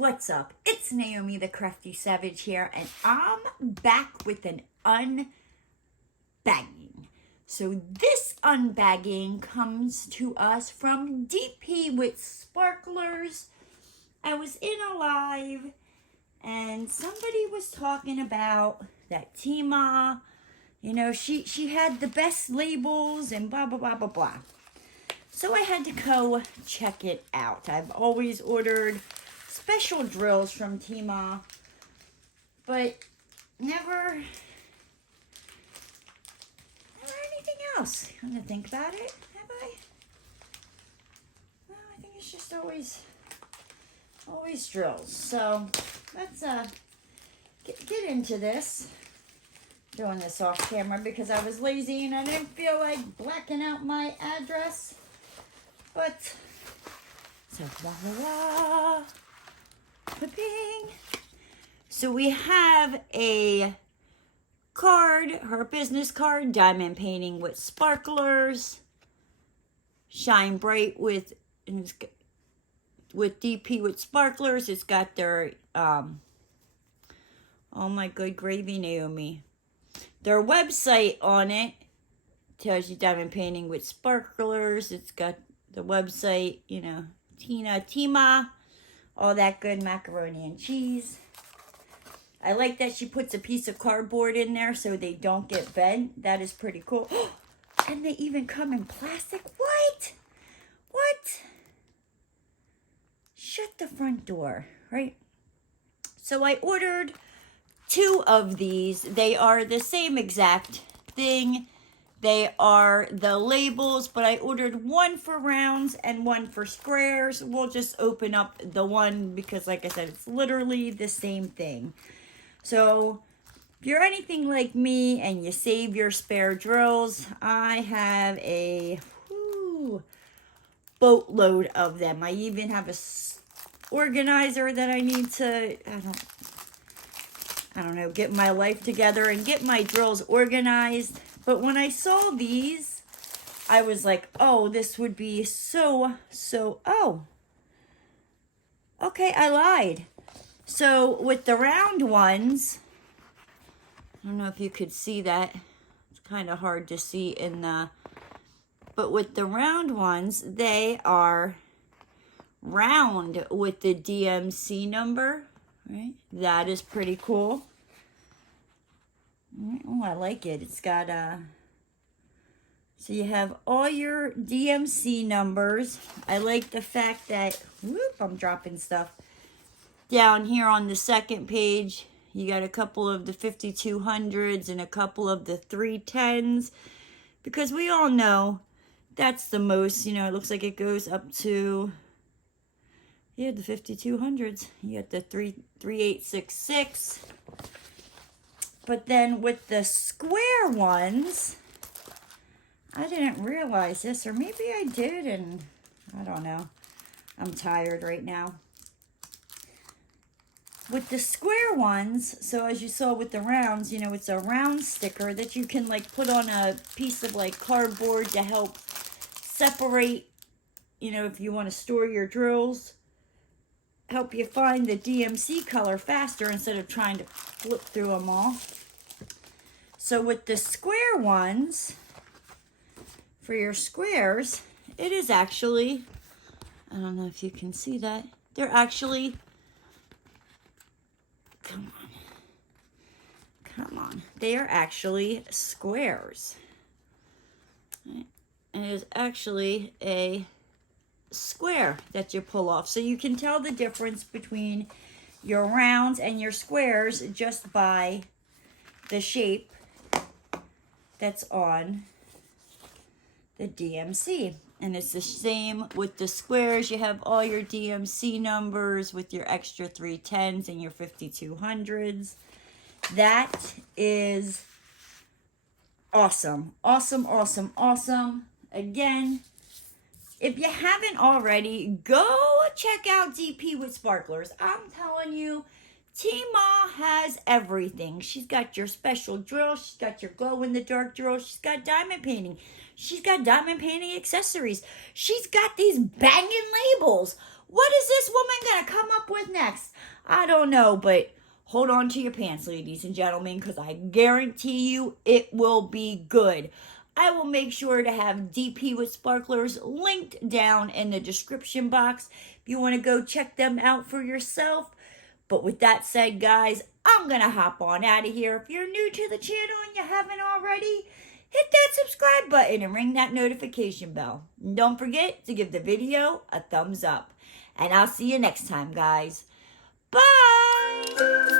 What's up? It's Naomi the Crafty Savage here, and I'm back with an unbagging. So this unbagging comes to us from DP with Sparklers. I was in a live, and somebody was talking about that Teemaw. You know, she had the best labels and blah, blah, blah, blah, blah. So I had to go check it out. I've always ordered special drills from Teemaw, but never anything else. I'm gonna think about it. Have I? No, I think it's just always drills. So let's get into this. Doing this off camera because I was lazy and I didn't feel like blacking out my address. But so voila, ping. So we have a card, her business card, diamond painting with sparklers, shine bright with DP with sparklers. It's got their oh my good gravy, Naomi. Their website on it tells you diamond painting with sparklers. It's got the website, you know, Teemaw, all that good macaroni and cheese. I like that she puts a piece of cardboard in there so they don't get bent. That is pretty cool. And they even come in plastic. What? Shut the front door, right? So I ordered 2 of these. They are the same exact thing. They are the labels, but I ordered 1 for rounds and 1 for squares. We'll just open up the one because, like I said, it's literally the same thing. So if you're anything like me and you save your spare drills, I have a boatload of them. I even have a organizer that I need to, I don't know, get my life together and get my drills organized. But when I saw these, I was like, oh, this would be oh. Okay, I lied. So with the round ones, I don't know if you could see that. It's kind of hard to see in the, but with the round ones, they are round with the DMC number, right? That is pretty cool. Oh, I like it. It's got so you have all your DMC numbers. I like the fact that, I'm dropping stuff. Down here on the second page, you got a couple of the 5200s and a couple of the 310s. Because we all know that's the most, you know, it looks like it goes up to, yeah, the 5200s. You got the 3866. But then with the square ones, I didn't realize this, or maybe I did, and I don't know. I'm tired right now. With the square ones, so as you saw with the rounds, you know, it's a round sticker that you can like put on a piece of like cardboard to help separate, you know, if you want to store your drills. Help you find the DMC color faster instead of trying to flip through them all. So with the square ones, for your squares, it is actually, I don't know if you can see that, they're actually, come on, they are actually squares. And it is actually a square that you pull off. So you can tell the difference between your rounds and your squares just by the shape that's on the DMC. And it's the same with the squares. You have all your DMC numbers with your extra 310s and your 5200s. That is awesome. Awesome. Again, if you haven't already, go check out DP with Sparklers. I'm telling you, Teemaw has everything. She's got your special drill. She's got your glow-in-the-dark drill. She's got diamond painting. She's got diamond painting accessories. She's got these banging labels. What is this woman going to come up with next? I don't know, but hold on to your pants, ladies and gentlemen, because I guarantee you it will be good. I will make sure to have DP with Sparklers linked down in the description box if you want to go check them out for yourself. But with that said, guys, I'm going to hop on out of here. If you're new to the channel and you haven't already, hit that subscribe button and ring that notification bell. And don't forget to give the video a thumbs up. And I'll see you next time, guys. Bye!